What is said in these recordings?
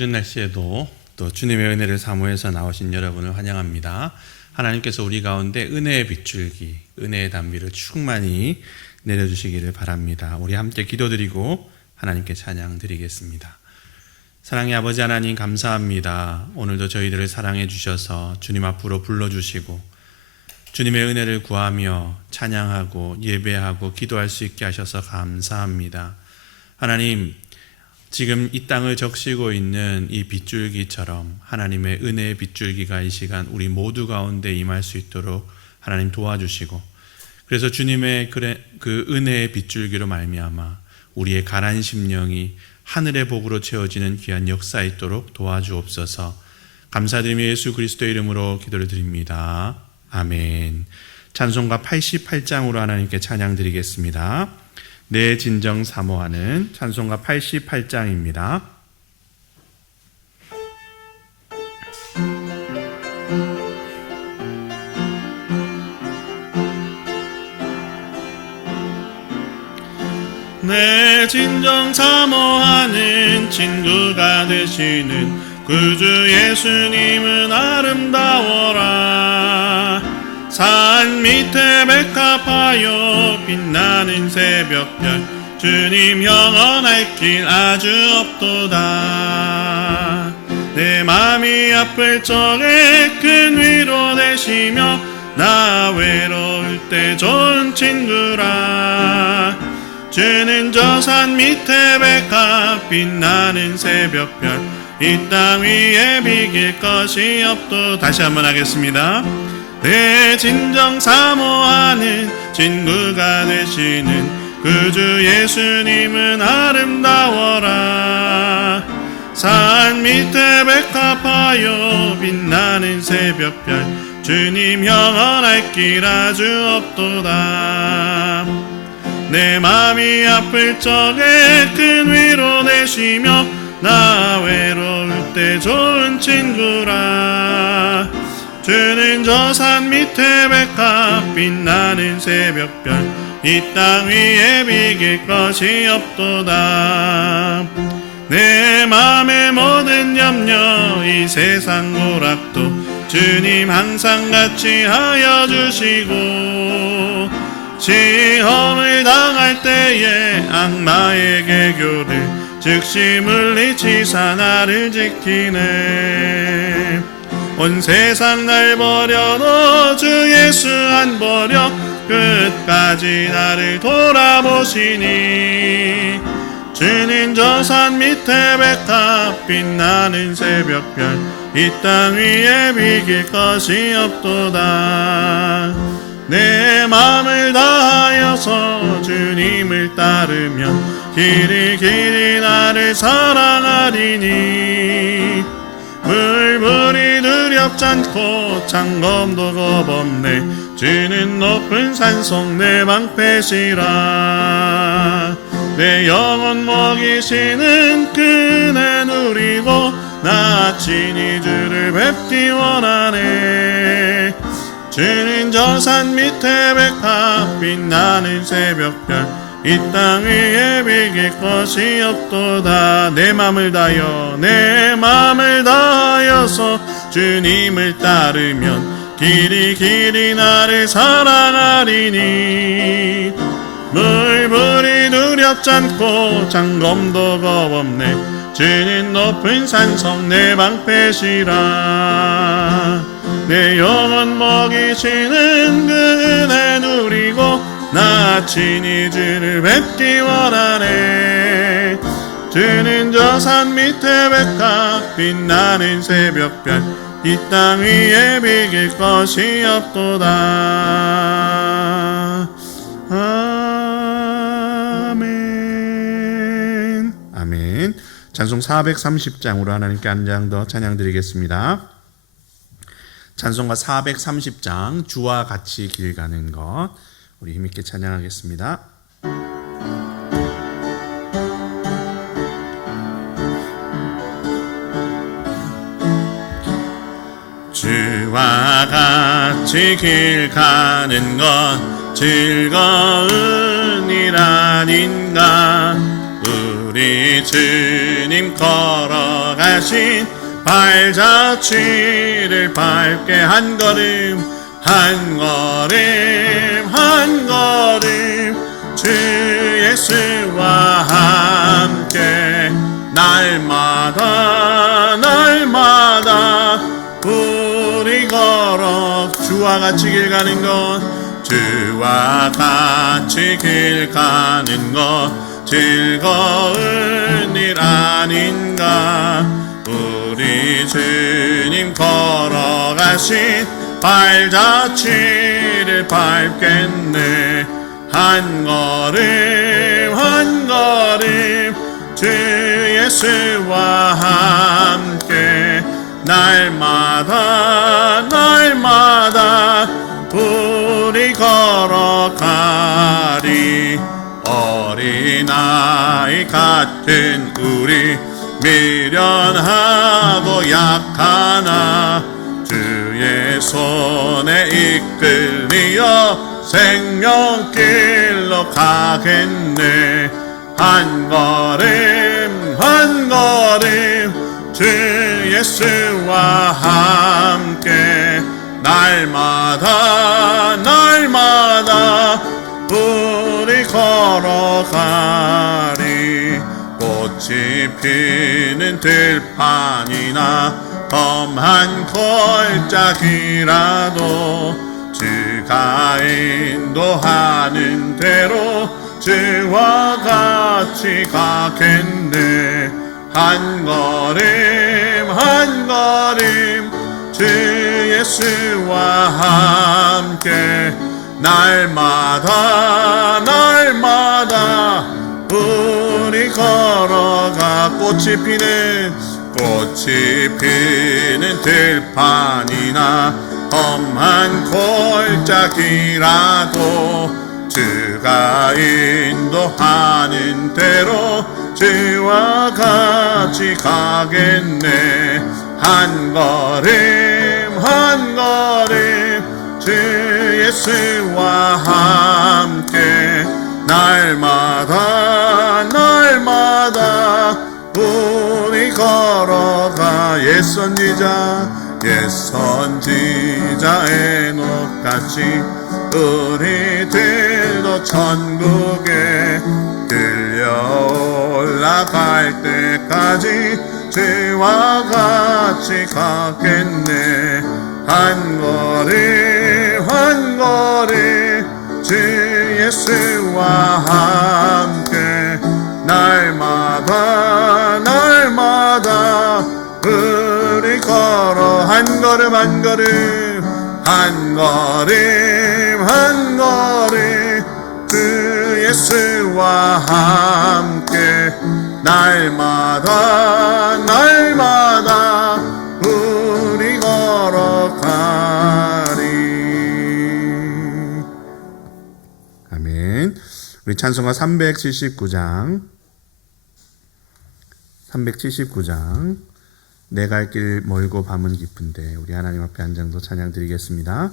추운 날씨에도 또 주님의 은혜를 사모해서 나오신 여러분을 환영합니다. 하나님께서 우리 가운데 은혜의 빗줄기, 은혜의 담비를 충만히 내려주시기를 바랍니다. 우리 함께 기도드리고 하나님께 찬양 드리겠습니다. 사랑의 아버지 하나님, 감사합니다. 오늘도 저희들을 사랑해 주셔서 주님 앞으로 불러주시고 주님의 은혜를 구하며 찬양하고 예배하고 기도할 수 있게 하셔서 감사합니다. 하나님, 지금 이 땅을 적시고 있는 이 빗줄기처럼 하나님의 은혜의 빗줄기가 이 시간 우리 모두 가운데 임할 수 있도록 하나님 도와주시고, 그래서 주님의 그 은혜의 빗줄기로 말미암아 우리의 가난 심령이 하늘의 복으로 채워지는 귀한 역사 있도록 도와주옵소서. 감사드리며 예수 그리스도의 이름으로 기도를 드립니다. 아멘. 찬송가 88장으로 하나님께 찬양 드리겠습니다. 내 진정 사모하는 찬송가 88장입니다. 내 진정 사모하는 친구가 되시는 구주 예수님은 아름다워라. 산 밑에 백합하여 빛나는 새벽별, 주님 영원할 길 아주 없도다. 내 맘이 아플 적에 큰 위로 되시며 나 외로울 때 좋은 친구라. 주는 저 산 밑에 백합 빛나는 새벽별, 이 땅 위에 비길 것이 없도. 다시 한번 하겠습니다. 내 진정 사모하는 친구가 되시는 구주 예수님은 아름다워라. 산 밑에 백합하여 빛나는 새벽별, 주님 영원할 길 아주 없도다. 내 맘이 아플 적에 큰 위로 되시며 나 외로울 때 좋은 친구라. 주는 저 산 밑에 백합 빛나는 새벽별, 이 땅 위에 비길 것이 없도다. 내 맘의 모든 염려 이 세상 고락도 주님 항상 같이 하여 주시고, 시험을 당할 때에 악마의 개교를 즉시 물리치사 나를 지키네. 온 세상 날 버려도 주 예수 안 버려 끝까지 나를 돌아보시니. 주는 저 산 밑에 백합 빛나는 새벽별, 이 땅 위에 비길 것이 없도다. 내 맘을 다하여서 주님을 따르면 길이 나를 사랑하리니. 물불이 두렵지 않고 창검도 겁없네. 주는 높은 산속 내 방패시라. 내 영혼 먹이시는 그네 누리고 나 친히 주를 뵙기 원하네. 주는 저 산 밑에 백합 빛나는 새벽별, 이 땅 위에 비길 것이 없도다. 내 맘을 다하여서 주님을 따르면 길이 나를 사랑하리니. 물불이 두렵지 않고 창검도 겁없네. 주는 높은 산속 내 방패시라. 내 영혼 먹이시는 그 은혜 누리고 나 친히 주를 뵙기 원하네. 주는 저 산 밑에 백합 빛나는 새벽별, 이 땅 위에 비길 것이 없도다. 아멘. 아멘. 찬송 430장으로 하나님께 한 장 더 찬양 드리겠습니다. 찬송가 430장, 주와 같이 길 가는 것, 우리 힘있게 찬양하겠습니다. 주와 같이 길 가는 것 즐거운 일 아닌가. 우리 주님 걸어갈 가신 발자취를 밟게 한 걸음 한 걸음 한 걸음 주 예수와 함께 날마다 날마다 우리 걸어 주와 같이 길 가는 것 주와 같이 길 가는 것 즐거운 일 아닌가 우리 주님 걸어가신 발자취를 밟겠네 한 걸음 한 걸음 주 예수와 함께 날마다 날마다 우리 걸어가리 어린아이 같은 우리 미련하고 약하나 주의 손에 이끌리어 생명길로 가겠네 한 걸음 한 걸음 주 예수와 함께 날마다 날마다 우리 걸어가리 꽃이 피는 들판이나 험한 골짜기라도 주가 인도하는 대로 주와 같이 가겠네 한 걸음 한 걸음 주 예수와 함께 날마다 날마다 우리 걸어가 꽃이 피는 들판이나 험한 골짜기라도 주가 인도하는 대로 주와 같이 가겠네 한 걸음 한 걸음 주 예수와 함께 날마다 날마다 우리 걸어가 옛 선지자 에녹같이 우리들도 천국에 들려 올라갈 때까지 주와 같이 가겠네 한 걸음 한 걸음 주 예수와 함께 날마다 날마다 우리 걸어 한 걸음 한 걸음 한 걸음 한 걸음 주 예수와 함께 날마다 날마다 우리 걸어가리. 아멘. 우리 찬송가 379장 내 갈 길 멀고 밤은 깊은데 우리 하나님 앞에 한 장 더 찬양 드리겠습니다.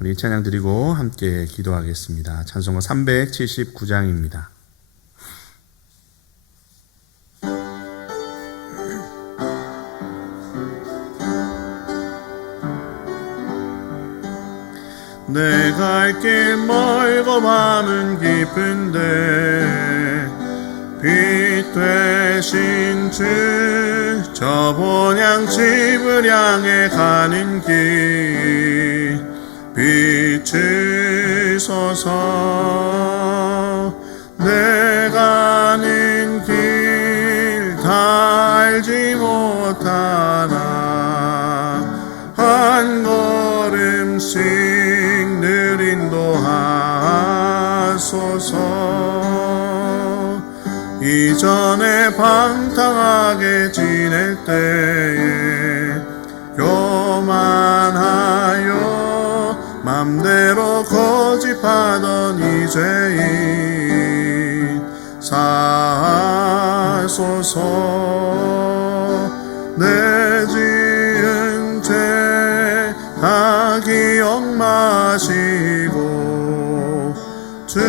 우리 찬양 드리고 함께 기도하겠습니다. 찬송가 379장입니다. 내 갈 길 멀고 밤은 깊은데 빛 되신 주 저 본향 집을 향해 가는 길 비추소서 내 가는 길 다 알지 못하나 한 걸음씩 늘 인도하소서 이전에 방탕하게 지낼 때에 교만하여 맘대로 고집하던 이 죄인 사하소서 내 지은 죄 다 기억 마시고 주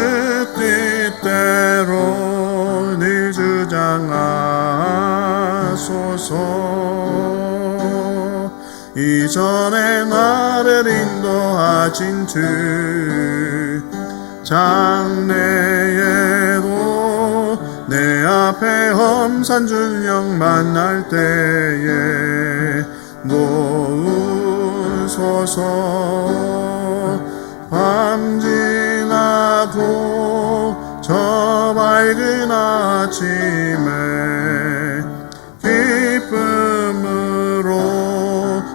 뜻대로 늘 주장하소서 이전에 나를 인도하신 주 장래에도 내 앞에 험산줄령 만날 때에 놓으소서. 밤 지나고 저 밝은 아침에 기쁨으로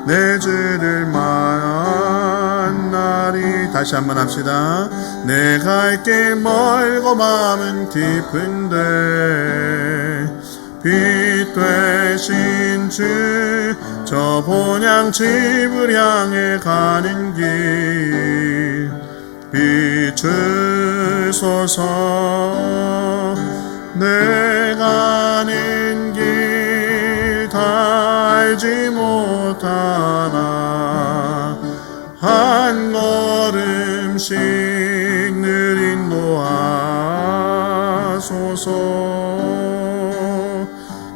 내 주를 만나리. 다시 한번 합시다. 내 갈 길 멀고 마음은 깊은데 빛 되신 주 저 본향 집을 향해 가는 길 비추소서. 내 가는 길 다 알지 못하나 한 걸음씩 늘 인도하소서.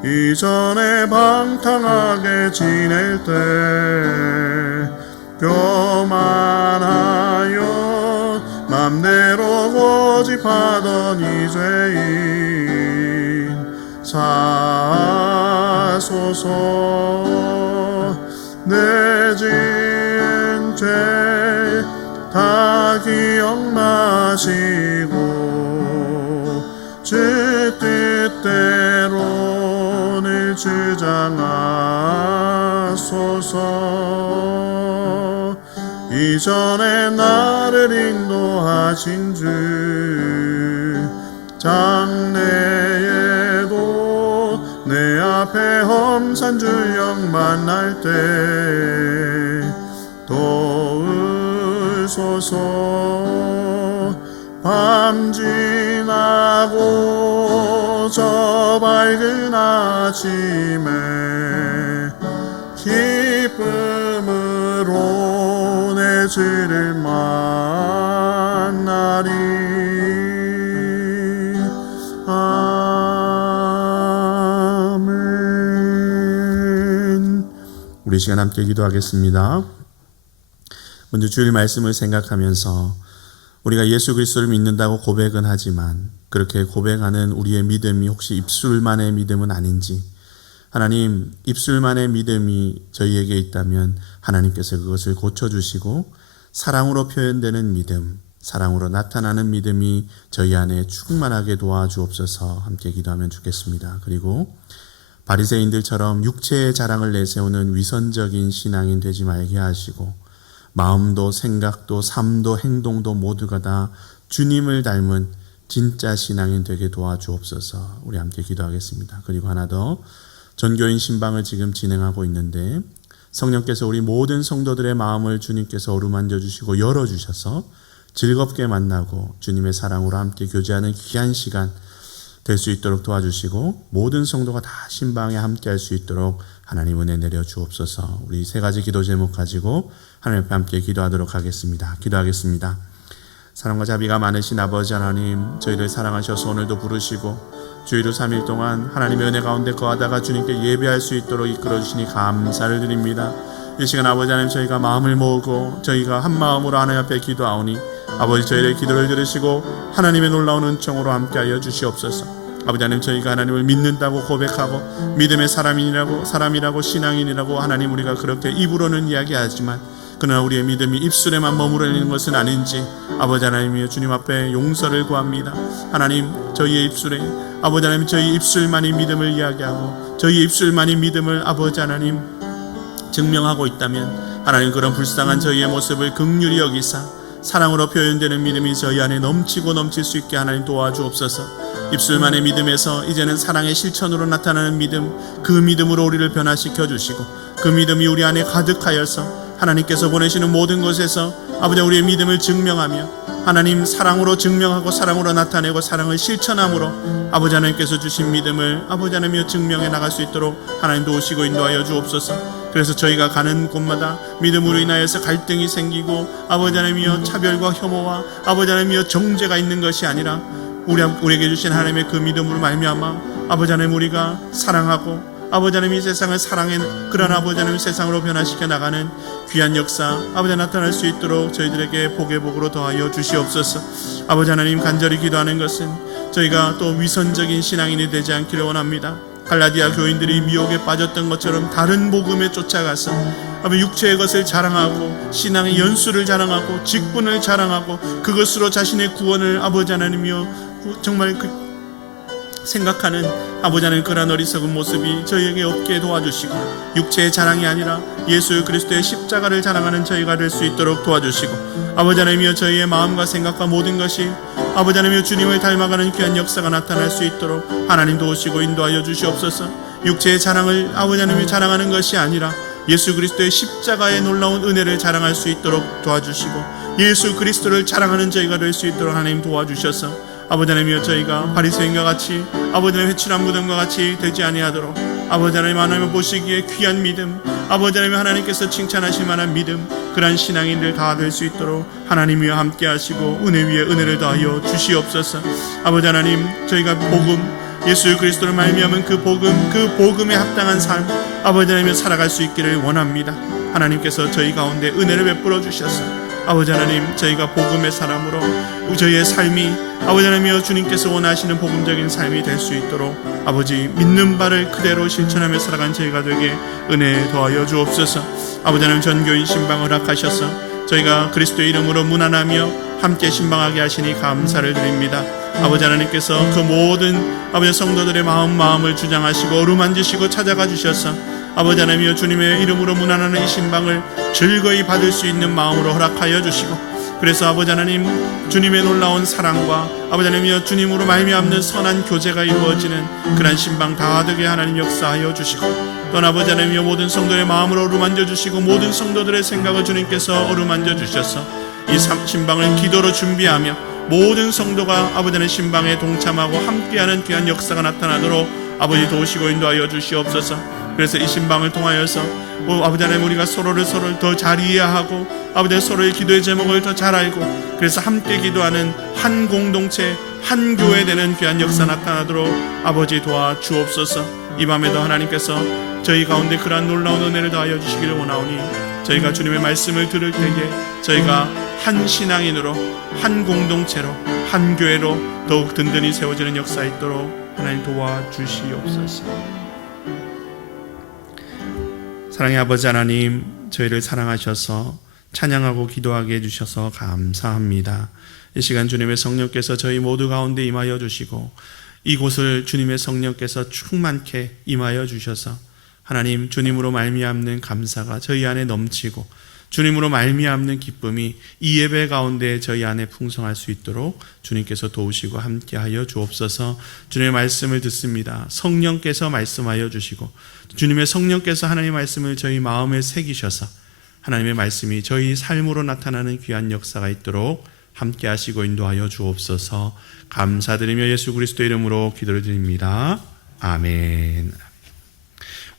이전에 방탕하게 지낼 때 교만하여 맘대로 고집하던 이 죄인 사소서. 내 지은 죄 다 기억나시고 주 뜻대로 늘 주장하소서. 이전에 나를 인도하신 주 장래에도 내 앞에 험산줄령 만날 때 도우소서. 밤 지나고 저 밝은 아침에 기쁨으로 내 주를 만나리. 아멘. 우리 시간 함께 기도하겠습니다. 먼저 주일 말씀을 생각하면서 우리가 예수 그리스도를 믿는다고 고백은 하지만 그렇게 고백하는 우리의 믿음이 혹시 입술만의 믿음은 아닌지, 하나님, 입술만의 믿음이 저희에게 있다면 하나님께서 그것을 고쳐주시고 사랑으로 표현되는 믿음, 사랑으로 나타나는 믿음이 저희 안에 충만하게 도와주옵소서. 함께 기도하면 좋겠습니다. 그리고 바리새인들처럼 육체의 자랑을 내세우는 위선적인 신앙인 되지 말게 하시고 마음도 생각도 삶도 행동도 모두가 다 주님을 닮은 진짜 신앙인 되게 도와주옵소서. 우리 함께 기도하겠습니다. 그리고 하나 더, 전교인 신방을 지금 진행하고 있는데 성령께서 우리 모든 성도들의 마음을 주님께서 어루만져 주시고 열어주셔서 즐겁게 만나고 주님의 사랑으로 함께 교제하는 귀한 시간 될 수 있도록 도와주시고 모든 성도가 다 신방에 함께 할 수 있도록 하나님 은혜 내려 주옵소서. 우리 세 가지 기도 제목 가지고 하나님 앞에 함께 기도하도록 하겠습니다. 기도하겠습니다. 사랑과 자비가 많으신 아버지 하나님, 저희를 사랑하셔서 오늘도 부르시고 주일로 3일 동안 하나님의 은혜 가운데 거하다가 주님께 예배할 수 있도록 이끌어 주시니 감사를 드립니다. 이 시간 아버지 하나님, 저희가 마음을 모으고 저희가 한 마음으로 하나님 앞에 기도하오니 아버지 저희의 기도를 들으시고 하나님의 놀라운 은총으로 함께하여 주시옵소서. 아버지 하나님, 저희가 하나님을 믿는다고 고백하고 믿음의 사람이라고 신앙인이라고 하나님 우리가 그렇게 입으로는 이야기하지만 그러나 우리의 믿음이 입술에만 머무르 있는 것은 아닌지 아버지 하나님이여 주님 앞에 용서를 구합니다. 하나님, 저희의 입술에 아버지 하나님, 저희 입술만이 믿음을 이야기하고 저희 입술만이 믿음을 아버지 하나님 증명하고 있다면 하나님, 그런 불쌍한 저희의 모습을 긍휼히 여기사 사랑으로 표현되는 믿음이 저희 안에 넘치고 넘칠 수 있게 하나님 도와주옵소서. 입술만의 믿음에서 이제는 사랑의 실천으로 나타나는 믿음, 그 믿음으로 우리를 변화시켜 주시고 그 믿음이 우리 안에 가득하여서 하나님께서 보내시는 모든 것에서 아버지 우리의 믿음을 증명하며 하나님 사랑으로 증명하고 사랑으로 나타내고 사랑을 실천함으로 아버지 하나님께서 주신 믿음을 아버지 하나님이여 증명해 나갈 수 있도록 하나님 도우시고 인도하여 주옵소서. 그래서 저희가 가는 곳마다 믿음으로 인하여서 갈등이 생기고 아버지 하나님이여 차별과 혐오와 아버지 하나님이여 정죄가 있는 것이 아니라 우리에게 주신 하나님의 그 믿음으로 말미암아 아버지 하나님 우리가 사랑하고 아버지 하나님 이 세상을 사랑해 그런 아버지 하나님 세상으로 변화시켜 나가는 귀한 역사 아버지 하나님 나타날 수 있도록 저희들에게 복의 복으로 더하여 주시옵소서. 아버지 하나님 간절히 기도하는 것은 저희가 또 위선적인 신앙인이 되지 않기를 원합니다. 갈라디아 교인들이 미혹에 빠졌던 것처럼 다른 복음에 쫓아가서 아버지 육체의 것을 자랑하고 신앙의 연수를 자랑하고 직분을 자랑하고 그것으로 자신의 구원을 아버지 하나님이여 정말 생각하는 아버지 하나님 그런 어리석은 모습이 저희에게 없게 도와주시고 육체의 자랑이 아니라 예수 그리스도의 십자가를 자랑하는 저희가 될 수 있도록 도와주시고 아버지 하나님이여 저희의 마음과 생각과 모든 것이 아버지 하나님이여 주님을 닮아가는 귀한 역사가 나타날 수 있도록 하나님 도우시고 인도하여 주시옵소서. 육체의 자랑을 아버지 하나님이 자랑하는 것이 아니라 예수 그리스도의 십자가의 놀라운 은혜를 자랑할 수 있도록 도와주시고 예수 그리스도를 자랑하는 저희가 될 수 있도록 하나님 도와주셔서 아버지 하나님이여 저희가 바리새인과 같이 아버지 하나님 회칠한 무덤과 같이 되지 아니하도록 아버지 하나님 보시기에 귀한 믿음 아버지 하나님께서 칭찬하실 만한 믿음 그러한 신앙인들 다 될 수 있도록 하나님이여 함께 하시고 은혜 위에 은혜를 더하여 주시옵소서. 아버지 하나님 저희가 복음 예수 그리스도를 말미암은 그 복음에 합당한 삶 아버지 하나님이여 살아갈 수 있기를 원합니다. 하나님께서 저희 가운데 은혜를 베풀어 주셔서 아버지 하나님 저희가 복음의 사람으로 저희의 삶이 아버지 하나님이여 주님께서 원하시는 복음적인 삶이 될 수 있도록 아버지 믿는 바를 그대로 실천하며 살아간 저희가 되게 은혜 더하여 주옵소서. 아버지 하나님 전교인 신방을 허락하셔서 저희가 그리스도의 이름으로 문안하며 함께 신방하게 하시니 감사를 드립니다. 아버지 하나님께서 그 모든 아버지 성도들의 마음을 주장하시고 어루만지시고 찾아가 주셔서 아버지 하나님이여 주님의 이름으로 문안하는 이 신방을 즐거이 받을 수 있는 마음으로 허락하여 주시고 그래서 아버지 하나님 주님의 놀라운 사랑과 아버지 하나님이여 주님으로 말미암는 선한 교제가 이루어지는 그런 신방 다 되게 하나님 역사하여 주시고 또 아버지 하나님이여 모든 성도의 마음을 어루만져 주시고 모든 성도들의 생각을 주님께서 어루만져 주셔서 이 신방을 기도로 준비하며 모든 성도가 아버지 하나님 신방에 동참하고 함께하는 귀한 역사가 나타나도록 아버지 도우시고 인도하여 주시옵소서. 그래서 이 신방을 통하여서 아버지 하나님 우리가 서로를 더 잘 이해하고 아버지 서로의 기도의 제목을 더 잘 알고 그래서 함께 기도하는 한 공동체 한 교회 되는 귀한 역사 나타나도록 아버지 도와 주옵소서. 이 밤에도 하나님께서 저희 가운데 그러한 놀라운 은혜를 더하여 주시기를 원하오니 저희가 주님의 말씀을 들을 때에 저희가 한 신앙인으로 한 공동체로 한 교회로 더욱 든든히 세워지는 역사 있도록 하나님 도와주시옵소서. 사랑의 아버지 하나님 저희를 사랑하셔서 찬양하고 기도하게 해주셔서 감사합니다. 이 시간 주님의 성령께서 저희 모두 가운데 임하여 주시고 이곳을 주님의 성령께서 충만케 임하여 주셔서 하나님 주님으로 말미암는 감사가 저희 안에 넘치고 주님으로 말미암는 기쁨이 이 예배 가운데 저희 안에 풍성할 수 있도록 주님께서 도우시고 함께하여 주옵소서. 주님의 말씀을 듣습니다. 성령께서 말씀하여 주시고 주님의 성령께서 하나님의 말씀을 저희 마음에 새기셔서 하나님의 말씀이 저희 삶으로 나타나는 귀한 역사가 있도록 함께하시고 인도하여 주옵소서. 감사드리며 예수 그리스도 이름으로 기도를 드립니다. 아멘.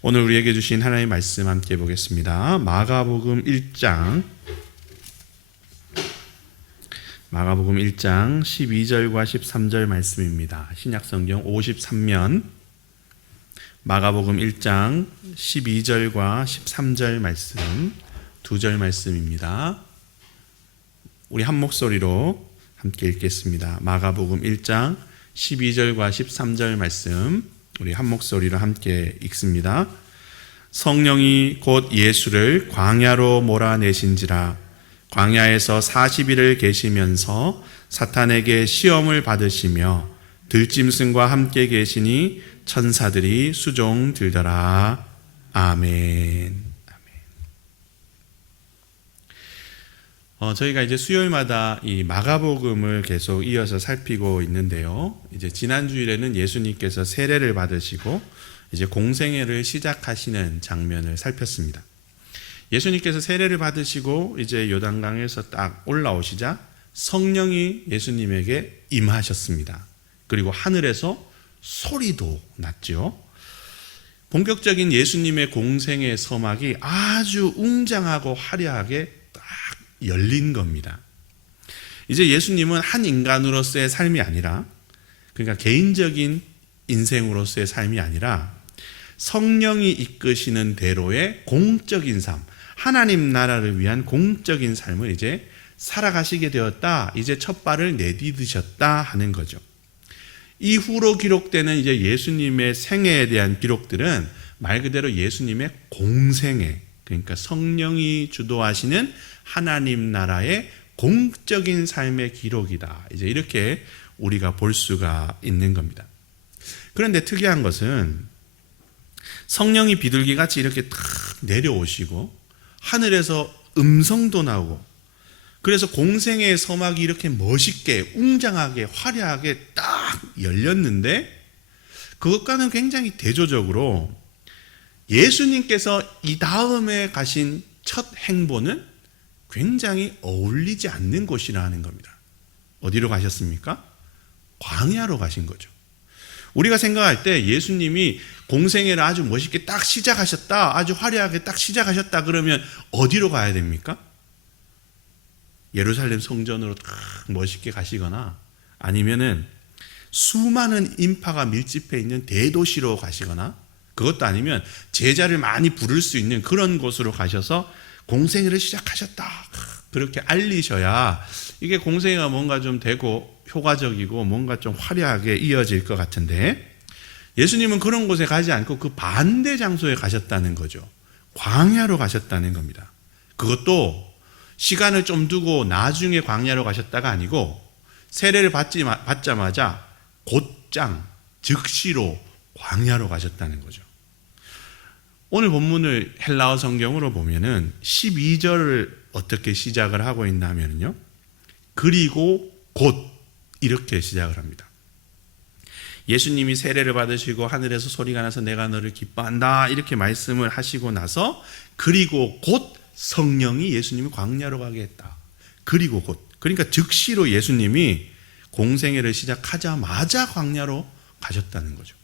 오늘 우리에게 주신 하나님의 말씀 함께 보겠습니다. 마가복음 1장 12절과 13절 말씀입니다. 신약성경 53면 마가복음 1장 12절과 13절 말씀 두 절 말씀입니다. 우리 한 목소리로 함께 읽겠습니다. 마가복음 1장 12절과 13절 말씀 우리 한 목소리로 함께 읽습니다. 성령이 곧 예수를 광야로 몰아내신지라 광야에서 40일을 계시면서 사탄에게 시험을 받으시며 들짐승과 함께 계시니 천사들이 수종 들더라. 아멘. 저희가 이제 수요일마다 이 마가복음을 계속 이어서 살피고 있는데요. 이제 지난 주일에는 예수님께서 세례를 받으시고 이제 공생애를 시작하시는 장면을 살폈습니다. 예수님께서 세례를 받으시고 이제 요단강에서 딱 올라오시자 성령이 예수님에게 임하셨습니다. 그리고 하늘에서 소리도 났죠. 본격적인 예수님의 공생애 서막이 아주 웅장하고 화려하게 열린 겁니다. 이제 예수님은 한 인간으로서의 삶이 아니라 그러니까 개인적인 인생으로서의 삶이 아니라 성령이 이끄시는 대로의 공적인 삶, 하나님 나라를 위한 공적인 삶을 이제 살아가시게 되었다. 이제 첫 발을 내디디셨다 하는 거죠. 이후로 기록되는 이제 예수님의 생애에 대한 기록들은 말 그대로 예수님의 공생애, 그러니까 성령이 주도하시는 하나님 나라의 공적인 삶의 기록이다. 이제 이렇게 우리가 볼 수가 있는 겁니다. 그런데 특이한 것은 성령이 비둘기같이 이렇게 탁 내려오시고 하늘에서 음성도 나오고 그래서 공생애의 서막이 이렇게 멋있게 웅장하게 화려하게 딱 열렸는데 그것과는 굉장히 대조적으로 예수님께서 이 다음에 가신 첫 행보는 굉장히 어울리지 않는 곳이라는 겁니다. 어디로 가셨습니까? 광야로 가신 거죠. 우리가 생각할 때 예수님이 공생애를 아주 멋있게 딱 시작하셨다, 아주 화려하게 딱 시작하셨다 그러면 어디로 가야 됩니까? 예루살렘 성전으로 딱 멋있게 가시거나 아니면은 수많은 인파가 밀집해 있는 대도시로 가시거나 그것도 아니면 제자를 많이 부를 수 있는 그런 곳으로 가셔서 공생애를 시작하셨다 그렇게 알리셔야 이게 공생애가 뭔가 좀 되고 효과적이고 뭔가 좀 화려하게 이어질 것 같은데 예수님은 그런 곳에 가지 않고 그 반대 장소에 가셨다는 거죠. 광야로 가셨다는 겁니다. 그것도 시간을 좀 두고 나중에 광야로 가셨다가 아니고 세례를 받자마자 곧장 즉시로 광야로 가셨다는 거죠. 오늘 본문을 헬라어 성경으로 보면은 12절을 어떻게 시작을 하고 있냐면요. 그리고 곧 이렇게 시작을 합니다. 예수님이 세례를 받으시고 하늘에서 소리가 나서 내가 너를 기뻐한다 이렇게 말씀을 하시고 나서 그리고 곧 성령이 예수님을 광야로 가게 했다. 그리고 곧 그러니까 즉시로 예수님이 공생애를 시작하자마자 광야로 가셨다는 거죠.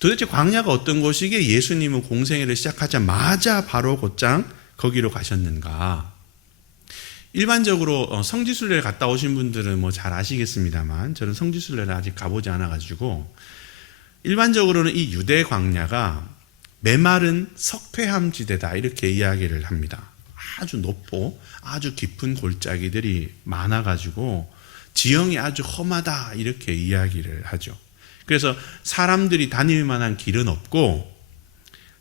도대체 광야가 어떤 곳이기에 예수님은 공생애를 시작하자마자 바로 곧장 거기로 가셨는가? 일반적으로 성지순례를 갔다 오신 분들은 뭐 잘 아시겠습니다만 저는 성지순례를 아직 가보지 않아가지고 일반적으로는 이 유대 광야가 메마른 석회암 지대다 이렇게 이야기를 합니다. 아주 높고 아주 깊은 골짜기들이 많아가지고 지형이 아주 험하다 이렇게 이야기를 하죠. 그래서 사람들이 다닐 만한 길은 없고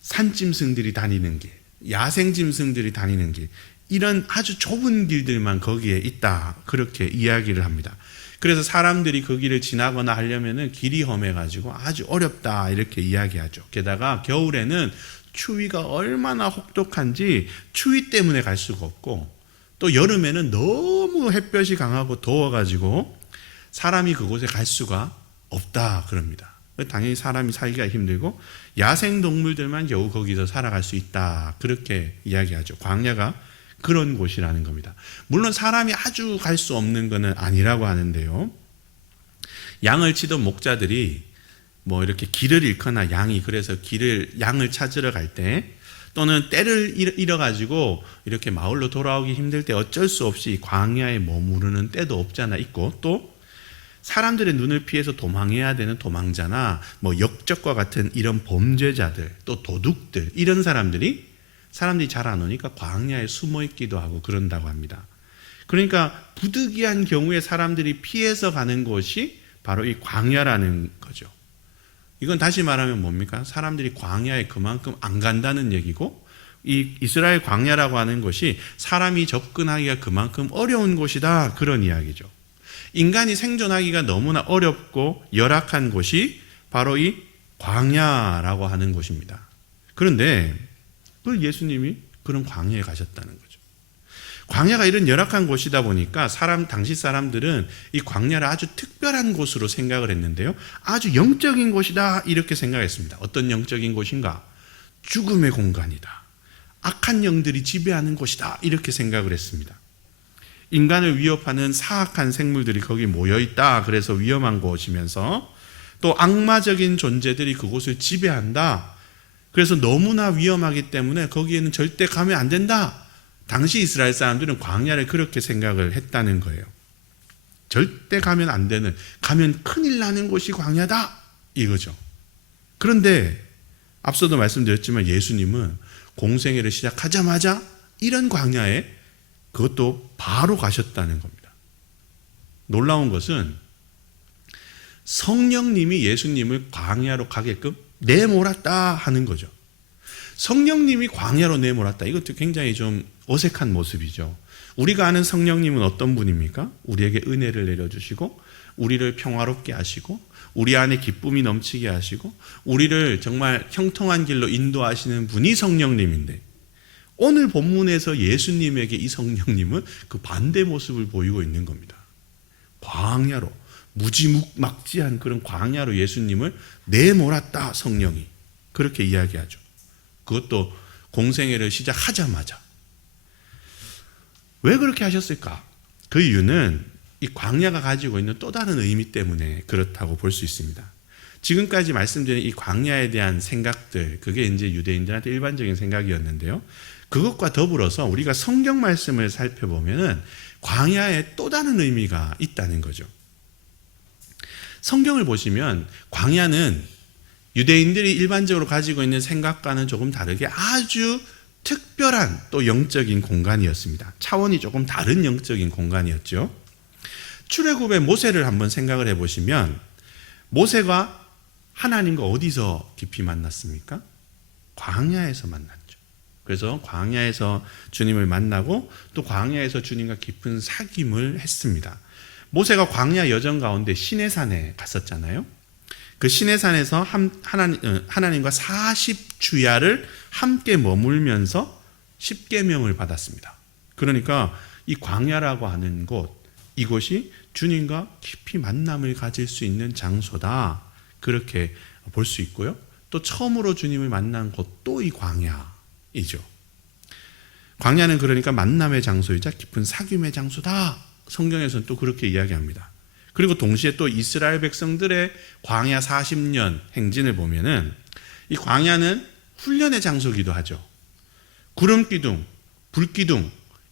산짐승들이 다니는 길, 야생짐승들이 다니는 길 이런 아주 좁은 길들만 거기에 있다 그렇게 이야기를 합니다. 그래서 사람들이 그 길을 지나거나 하려면은 길이 험해가지고 아주 어렵다 이렇게 이야기하죠. 게다가 겨울에는 추위가 얼마나 혹독한지 추위 때문에 갈 수가 없고 또 여름에는 너무 햇볕이 강하고 더워가지고 사람이 그곳에 갈 수가 없다 그럽니다. 당연히 사람이 살기가 힘들고 야생동물들만 겨우 거기서 살아갈 수 있다 그렇게 이야기하죠. 광야가 그런 곳이라는 겁니다. 물론 사람이 아주 갈 수 없는 것은 아니라고 하는데요. 양을 치던 목자들이 뭐 이렇게 길을 잃거나 양이 그래서 양을 찾으러 갈 때 또는 때를 잃어가지고 이렇게 마을로 돌아오기 힘들 때 어쩔 수 없이 광야에 머무르는 때도 없잖아 있고 또 사람들의 눈을 피해서 도망해야 되는 도망자나 뭐 역적과 같은 이런 범죄자들 또 도둑들 이런 사람들이 잘 안 오니까 광야에 숨어 있기도 하고 그런다고 합니다. 그러니까 부득이한 경우에 사람들이 피해서 가는 곳이 바로 이 광야라는 거죠. 이건 다시 말하면 뭡니까? 사람들이 광야에 그만큼 안 간다는 얘기고 이 이스라엘 광야라고 하는 것이 사람이 접근하기가 그만큼 어려운 곳이다 그런 이야기죠. 인간이 생존하기가 너무나 어렵고 열악한 곳이 바로 이 광야라고 하는 곳입니다. 그런데 그 예수님이 그런 광야에 가셨다는 거죠. 광야가 이런 열악한 곳이다 보니까 당시 사람들은 이 광야를 아주 특별한 곳으로 생각을 했는데요. 아주 영적인 곳이다 이렇게 생각했습니다. 어떤 영적인 곳인가? 죽음의 공간이다. 악한 영들이 지배하는 곳이다 이렇게 생각을 했습니다. 인간을 위협하는 사악한 생물들이 거기 모여있다. 그래서 위험한 곳이면서 또 악마적인 존재들이 그곳을 지배한다. 그래서 너무나 위험하기 때문에 거기에는 절대 가면 안 된다. 당시 이스라엘 사람들은 광야를 그렇게 생각을 했다는 거예요. 절대 가면 안 되는, 가면 큰일 나는 곳이 광야다 이거죠. 그런데 앞서도 말씀드렸지만 예수님은 공생애를 시작하자마자 이런 광야에 그것도 바로 가셨다는 겁니다. 놀라운 것은 성령님이 예수님을 광야로 가게끔 내몰았다 하는 거죠. 성령님이 광야로 내몰았다. 이것도 굉장히 좀 어색한 모습이죠. 우리가 아는 성령님은 어떤 분입니까? 우리에게 은혜를 내려주시고 우리를 평화롭게 하시고 우리 안에 기쁨이 넘치게 하시고 우리를 정말 형통한 길로 인도하시는 분이 성령님인데, 오늘 본문에서 예수님에게 이 성령님은 그 반대 모습을 보이고 있는 겁니다. 광야로, 무지막지한 그런 광야로 예수님을 내몰았다, 성령이. 그렇게 이야기하죠. 그것도 공생애를 시작하자마자. 왜 그렇게 하셨을까? 그 이유는 이 광야가 가지고 있는 또 다른 의미 때문에 그렇다고 볼 수 있습니다. 지금까지 말씀드린 이 광야에 대한 생각들, 그게 이제 유대인들한테 일반적인 생각이었는데요. 그것과 더불어서 우리가 성경 말씀을 살펴보면은 광야에 또 다른 의미가 있다는 거죠. 성경을 보시면 광야는 유대인들이 일반적으로 가지고 있는 생각과는 조금 다르게 아주 특별한 또 영적인 공간이었습니다. 차원이 조금 다른 영적인 공간이었죠. 출애굽의 모세를 한번 생각을 해보시면 모세가 하나님과 어디서 깊이 만났습니까? 광야에서 만났죠. 그래서 광야에서 주님을 만나고 또 광야에서 주님과 깊은 사귐을 했습니다. 모세가 광야 여정 가운데 시내산에 갔었잖아요. 그 시내산에서 하나님과 40주야를 함께 머물면서 십계명을 받았습니다. 그러니까 이 광야라고 하는 곳, 이곳이 주님과 깊이 만남을 가질 수 있는 장소다, 그렇게 볼 수 있고요. 또 처음으로 주님을 만난 곳도 이 광야이죠. 광야는 그러니까 만남의 장소이자 깊은 사귐의 장소다, 성경에서는 또 그렇게 이야기합니다. 그리고 동시에 또 이스라엘 백성들의 광야 40년 행진을 보면은 이 광야는 훈련의 장소이기도 하죠. 구름 기둥, 불 기둥,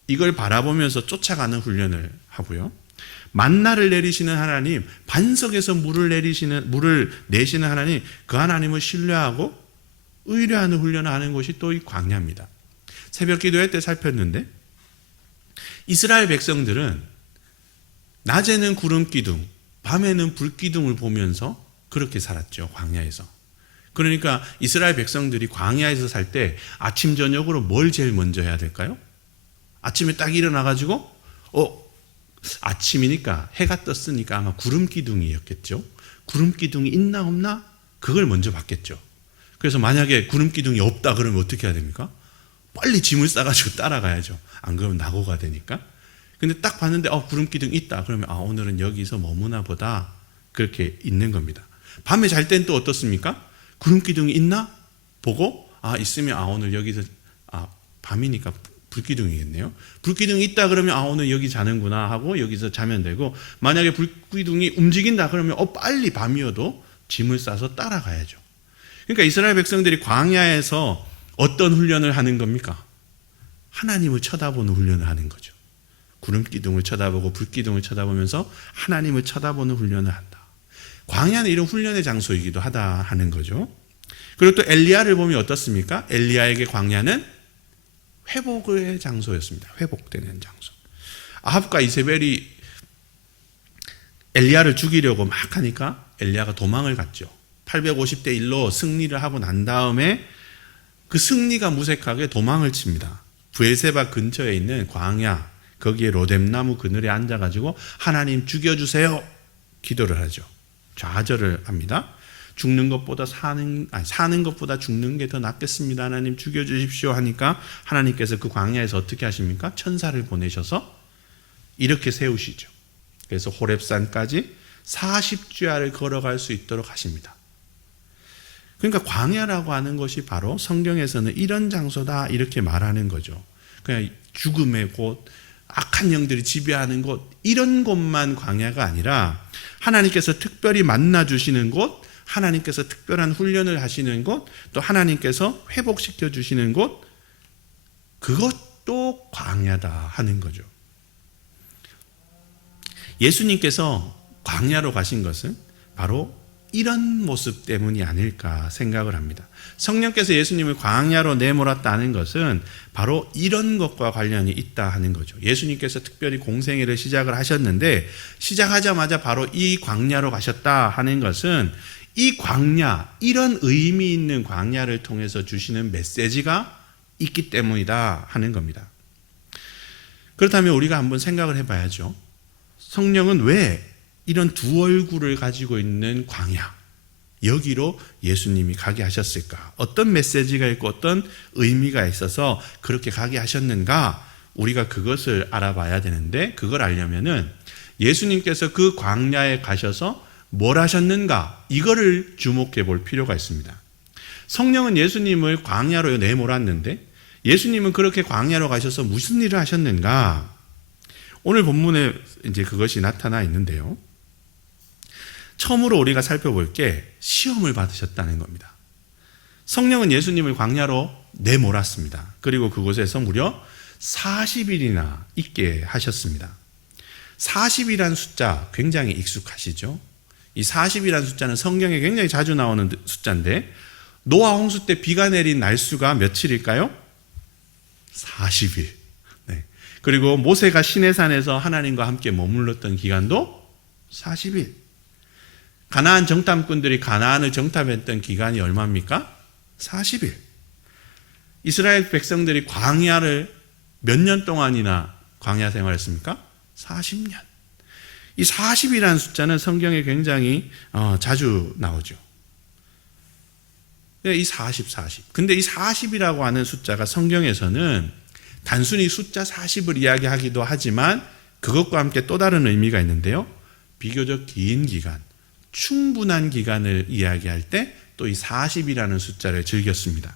이걸 바라보면서 쫓아가는 훈련을 하고요. 만나를 내리시는 하나님, 반석에서 물을 내시는 하나님, 그 하나님을 신뢰하고 의뢰하는 훈련을 하는 곳이 또 이 광야입니다. 새벽 기도회 때 살폈는데 이스라엘 백성들은 낮에는 구름 기둥, 밤에는 불 기둥을 보면서 그렇게 살았죠, 광야에서. 그러니까 이스라엘 백성들이 광야에서 살 때 아침 저녁으로 뭘 제일 먼저 해야 될까요? 아침에 딱 일어나가지고 아침이니까 해가 떴으니까 아마 구름 기둥이었겠죠. 구름 기둥이 있나 없나? 그걸 먼저 봤겠죠. 그래서 만약에 구름 기둥이 없다 그러면 어떻게 해야 됩니까? 빨리 짐을 싸가지고 따라가야죠. 안 그러면 낙오가 되니까. 근데 딱 봤는데 구름 기둥 있다 그러면 오늘은 여기서 머무나 보다, 그렇게 있는 겁니다. 밤에 잘 땐 또 어떻습니까? 구름 기둥이 있나? 보고 있으면 오늘 여기서 밤이니까 불기둥이겠네요. 불기둥이 있다 그러면 오늘 여기 자는구나 하고 여기서 자면 되고, 만약에 불기둥이 움직인다 그러면 빨리 밤이어도 짐을 싸서 따라가야죠. 그러니까 이스라엘 백성들이 광야에서 어떤 훈련을 하는 겁니까? 하나님을 쳐다보는 훈련을 하는 거죠. 구름 기둥을 쳐다보고 불 기둥을 쳐다보면서 하나님을 쳐다보는 훈련을 한다. 광야는 이런 훈련의 장소이기도 하다 하는 거죠. 그리고 또 엘리야를 보면 어떻습니까? 엘리야에게 광야는 회복의 장소였습니다. 회복되는 장소. 아합과 이세벨이 엘리야를 죽이려고 막 하니까 엘리야가 도망을 갔죠. 850대 1로 승리를 하고 난 다음에 그 승리가 무색하게 도망을 칩니다. 브엘세바 근처에 있는 광야, 거기에 로뎀나무 그늘에 앉아가지고 하나님 죽여주세요, 기도를 하죠. 좌절을 합니다. 죽는 것보다 사는 것보다 죽는 게 더 낫겠습니다. 하나님 죽여주십시오 하니까 하나님께서 그 광야에서 어떻게 하십니까? 천사를 보내셔서 이렇게 세우시죠. 그래서 호렙산까지 40주야를 걸어갈 수 있도록 하십니다. 그러니까 광야라고 하는 것이 바로 성경에서는 이런 장소다, 이렇게 말하는 거죠. 그냥 죽음의 곳, 악한 영들이 지배하는 곳, 이런 곳만 광야가 아니라 하나님께서 특별히 만나주시는 곳, 하나님께서 특별한 훈련을 하시는 곳, 또 하나님께서 회복시켜 주시는 곳, 그것도 광야다 하는 거죠. 예수님께서 광야로 가신 것은 바로 이런 모습 때문이 아닐까 생각을 합니다. 성령께서 예수님을 광야로 내몰았다는 것은 바로 이런 것과 관련이 있다 하는 거죠. 예수님께서 특별히 공생애를 시작을 하셨는데 시작하자마자 바로 이 광야로 가셨다 하는 것은 이 광야, 이런 의미 있는 광야를 통해서 주시는 메시지가 있기 때문이다 하는 겁니다. 그렇다면 우리가 한번 생각을 해봐야죠. 성령은 왜 이런 두 얼굴을 가지고 있는 광야, 여기로 예수님이 가게 하셨을까? 어떤 메시지가 있고 어떤 의미가 있어서 그렇게 가게 하셨는가? 우리가 그것을 알아봐야 되는데, 그걸 알려면은 예수님께서 그 광야에 가셔서 뭘 하셨는가? 이거를 주목해 볼 필요가 있습니다. 성령은 예수님을 광야로 내몰았는데 예수님은 그렇게 광야로 가셔서 무슨 일을 하셨는가? 오늘 본문에 이제 그것이 나타나 있는데요. 처음으로 우리가 살펴볼 게 시험을 받으셨다는 겁니다. 성령은 예수님을 광야로 내몰았습니다. 그리고 그곳에서 무려 40일이나 있게 하셨습니다. 40이라는 숫자 굉장히 익숙하시죠? 이 40이라는 숫자는 성경에 굉장히 자주 나오는 숫자인데 노아 홍수 때 비가 내린 날수가 며칠일까요? 40일. 네. 그리고 모세가 시내산에서 하나님과 함께 머물렀던 기간도 40일. 가나안 정탐꾼들이 가나안을 정탐했던 기간이 얼마입니까? 40일. 이스라엘 백성들이 광야를 몇 년 동안이나 광야 생활했습니까? 40년. 이 40이라는 숫자는 성경에 굉장히 자주 나오죠. 이 40. 근데 이 40이라고 하는 숫자가 성경에서는 단순히 숫자 40을 이야기하기도 하지만 그것과 함께 또 다른 의미가 있는데요. 비교적 긴 기간, 충분한 기간을 이야기할 때 또 이 40이라는 숫자를 즐겼습니다.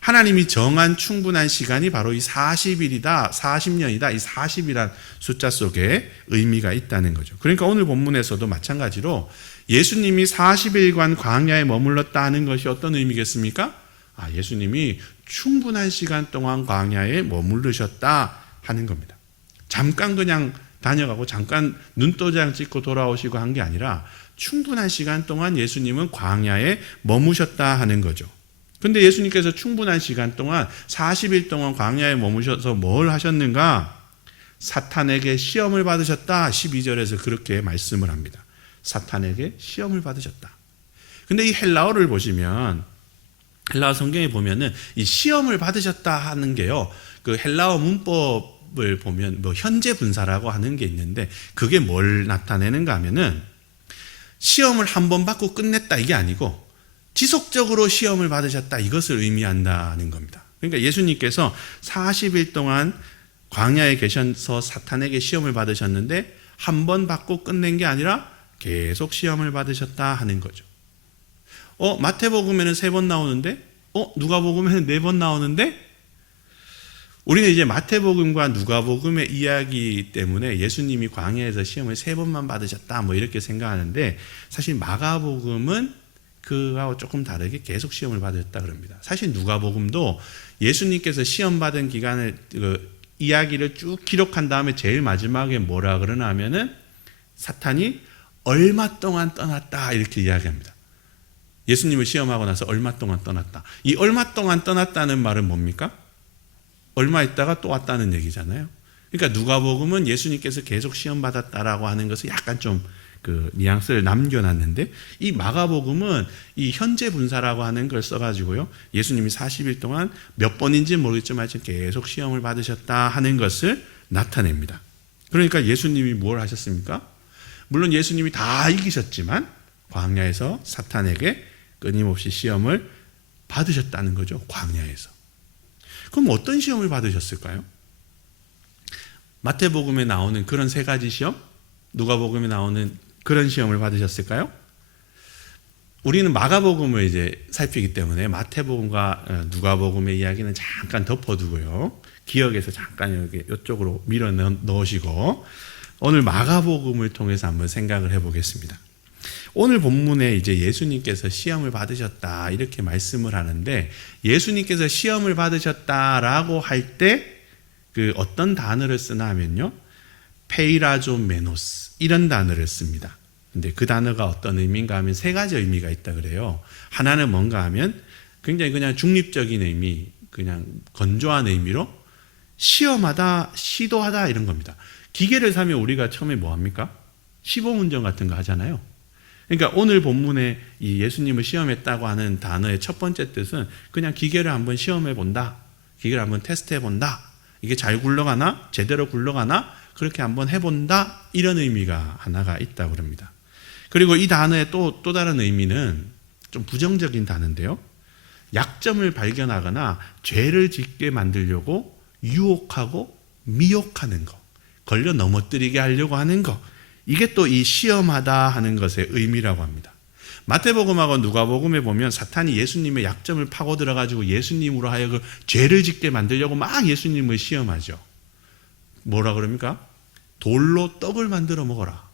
하나님이 정한 충분한 시간이 바로 이 40일이다, 40년이다, 이 40이란 숫자 속에 의미가 있다는 거죠. 그러니까 오늘 본문에서도 마찬가지로 예수님이 40일간 광야에 머물렀다 하는 것이 어떤 의미겠습니까? 예수님이 충분한 시간 동안 광야에 머무르셨다 하는 겁니다. 잠깐 그냥 다녀가고 잠깐 눈도장 찍고 돌아오시고 한 게 아니라 충분한 시간 동안 예수님은 광야에 머무셨다 하는 거죠. 근데 예수님께서 충분한 시간 동안 40일 동안 광야에 머무셔서 뭘 하셨는가? 사탄에게 시험을 받으셨다. 12절에서 그렇게 말씀을 합니다. 사탄에게 시험을 받으셨다. 근데 이 헬라어를 보시면 헬라어 성경에 보면은 이 시험을 받으셨다 하는 게요. 그 헬라어 문법을 보면 현재 분사라고 하는 게 있는데 그게 뭘 나타내는가 하면은 시험을 한 번 받고 끝냈다 이게 아니고 지속적으로 시험을 받으셨다 이것을 의미한다는 겁니다. 그러니까 예수님께서 40일 동안 광야에 계셔서 사탄에게 시험을 받으셨는데 한 번 받고 끝낸 게 아니라 계속 시험을 받으셨다 하는 거죠. 마태복음에는 3번 나오는데 누가복음에는 4번 나오는데 우리는 이제 마태복음과 누가복음의 이야기 때문에 예수님이 광야에서 시험을 3번만 받으셨다 이렇게 생각하는데 사실 마가복음은 그하고 조금 다르게 계속 시험을 받으셨다 그럽니다. 사실 누가복음도 예수님께서 시험 받은 기간을 이야기를 쭉 기록한 다음에 제일 마지막에 뭐라 그러나 하면은 사탄이 얼마 동안 떠났다 이렇게 이야기합니다. 예수님을 시험하고 나서 얼마 동안 떠났다. 이 얼마 동안 떠났다는 말은 뭡니까? 얼마 있다가 또 왔다는 얘기잖아요. 그러니까 누가복음은 예수님께서 계속 시험 받았다라고 하는 것을 약간 좀 그 뉘앙스를 남겨놨는데 이 마가복음은 이 현재 분사라고 하는 걸 써가지고요. 예수님이 40일 동안 몇 번인지 모르겠지만 계속 시험을 받으셨다 하는 것을 나타냅니다. 그러니까 예수님이 뭘 하셨습니까? 물론 예수님이 다 이기셨지만 광야에서 사탄에게 끊임없이 시험을 받으셨다는 거죠. 광야에서. 그럼 어떤 시험을 받으셨을까요? 마태복음에 나오는 그런 3가지 시험? 누가복음에 나오는 그런 시험을 받으셨을까요? 우리는 마가복음을 이제 살피기 때문에 마태복음과 누가복음의 이야기는 잠깐 덮어두고요. 기억에서 잠깐 이쪽으로 밀어 넣으시고 오늘 마가복음을 통해서 한번 생각을 해보겠습니다. 오늘 본문에 이제 예수님께서 시험을 받으셨다 이렇게 말씀을 하는데 예수님께서 시험을 받으셨다라고 할 때 그 어떤 단어를 쓰나 하면요. 페이라조메노스 이런 단어를 씁니다. 근데 그 단어가 어떤 의미인가 하면 세 가지 의미가 있다 그래요. 하나는 뭔가 하면 굉장히 그냥 중립적인 의미, 그냥 건조한 의미로 시험하다, 시도하다 이런 겁니다. 기계를 사면 우리가 처음에 뭐 합니까? 시범운전 같은 거 하잖아요. 그러니까 오늘 본문에 이 예수님을 시험했다고 하는 단어의 첫 번째 뜻은 그냥 기계를 한번 시험해 본다. 기계를 한번 테스트해 본다. 이게 잘 굴러가나? 제대로 굴러가나? 그렇게 한번 해본다. 이런 의미가 하나가 있다고 합니다. 그리고 이 단어의 또 다른 의미는 좀 부정적인 단어인데요. 약점을 발견하거나 죄를 짓게 만들려고 유혹하고 미혹하는 것, 걸려 넘어뜨리게 하려고 하는 것, 이게 또 이 시험하다 하는 것의 의미라고 합니다. 마태복음하고 누가복음에 보면 사탄이 예수님의 약점을 파고 들어가지고 예수님으로 하여금 죄를 짓게 만들려고 막 예수님을 시험하죠. 뭐라 그럽니까? 돌로 떡을 만들어 먹어라.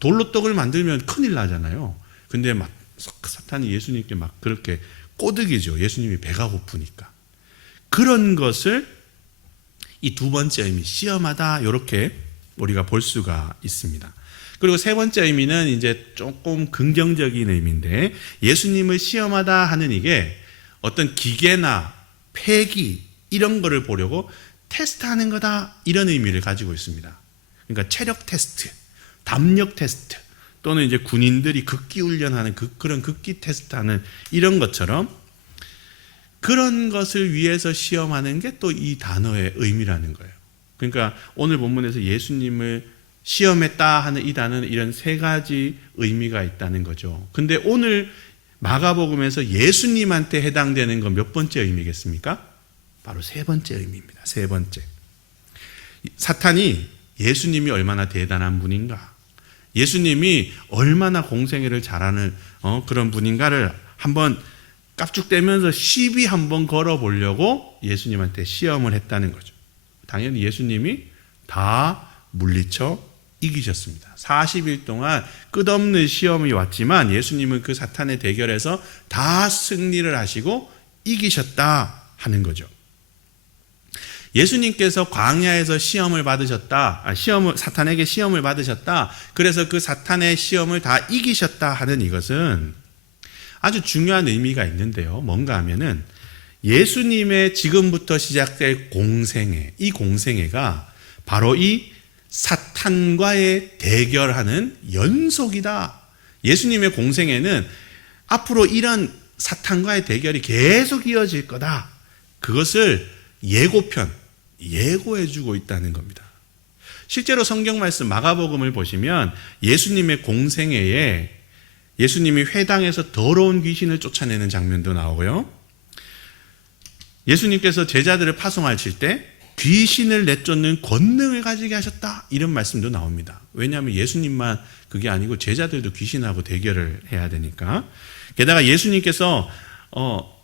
돌로 떡을 만들면 큰일 나잖아요. 근데 막 사탄이 예수님께 막 그렇게 꼬드기죠. 예수님이 배가 고프니까. 그런 것을 이 두 번째 의미, 시험하다, 이렇게 우리가 볼 수가 있습니다. 그리고 세 번째 의미는 이제 조금 긍정적인 의미인데, 예수님을 시험하다 하는 이게 어떤 기계나 폐기 이런 거를 보려고 테스트하는 거다, 이런 의미를 가지고 있습니다. 그러니까 체력 테스트, 담력 테스트, 또는 이제 군인들이 극기 훈련하는 그런 극기 테스트하는 이런 것처럼 그런 것을 위해서 시험하는 게 또 이 단어의 의미라는 거예요. 그러니까 오늘 본문에서 예수님을 시험했다 하는 이 단어는 이런 세 가지 의미가 있다는 거죠. 근데 오늘 마가복음에서 예수님한테 해당되는 건 몇 번째 의미겠습니까? 바로 세 번째 의미입니다. 세 번째. 사탄이 예수님이 얼마나 대단한 분인가, 예수님이 얼마나 공생애를 잘하는 그런 분인가를 한번 깝죽대면서 시비 한번 걸어보려고 예수님한테 시험을 했다는 거죠. 당연히 예수님이 다 물리쳐 이기셨습니다. 40일 동안 끝없는 시험이 왔지만 예수님은 그 사탄의 대결에서 다 승리를 하시고 이기셨다 하는 거죠. 예수님께서 광야에서 시험을 받으셨다, 사탄에게 시험을 받으셨다, 그래서 그 사탄의 시험을 다 이기셨다 하는 이것은 아주 중요한 의미가 있는데요. 뭔가 하면은 예수님의 지금부터 시작될 공생애, 이 공생애가 바로 이 사탄과의 대결하는 연속이다. 예수님의 공생애는 앞으로 이런 사탄과의 대결이 계속 이어질 거다. 그것을 예고해주고 있다는 겁니다. 실제로 성경 말씀 마가복음을 보시면 예수님의 공생애에 예수님이 회당에서 더러운 귀신을 쫓아내는 장면도 나오고요. 예수님께서 제자들을 파송하실 때 귀신을 내쫓는 권능을 가지게 하셨다, 이런 말씀도 나옵니다. 왜냐하면 예수님만 그게 아니고 제자들도 귀신하고 대결을 해야 되니까. 게다가 예수님께서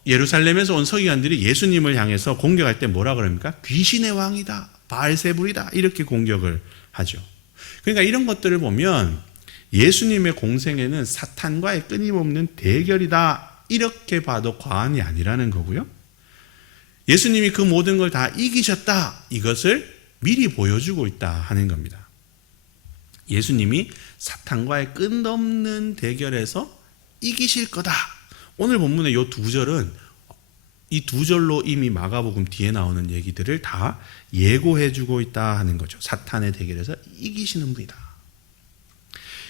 예루살렘에서 온 서기관들이 예수님을 향해서 공격할 때 뭐라 그럽니까? 귀신의 왕이다, 바알세불이다, 이렇게 공격을 하죠. 그러니까 이런 것들을 보면 예수님의 공생애는 사탄과의 끊임없는 대결이다, 이렇게 봐도 과언이 아니라는 거고요. 예수님이 그 모든 걸 다 이기셨다, 이것을 미리 보여주고 있다 하는 겁니다. 예수님이 사탄과의 끝없는 대결에서 이기실 거다. 오늘 본문의 이 두 절은 이 두 절로 이미 마가복음 뒤에 나오는 얘기들을 다 예고해주고 있다 하는 거죠. 사탄의 대결에서 이기시는 분이다.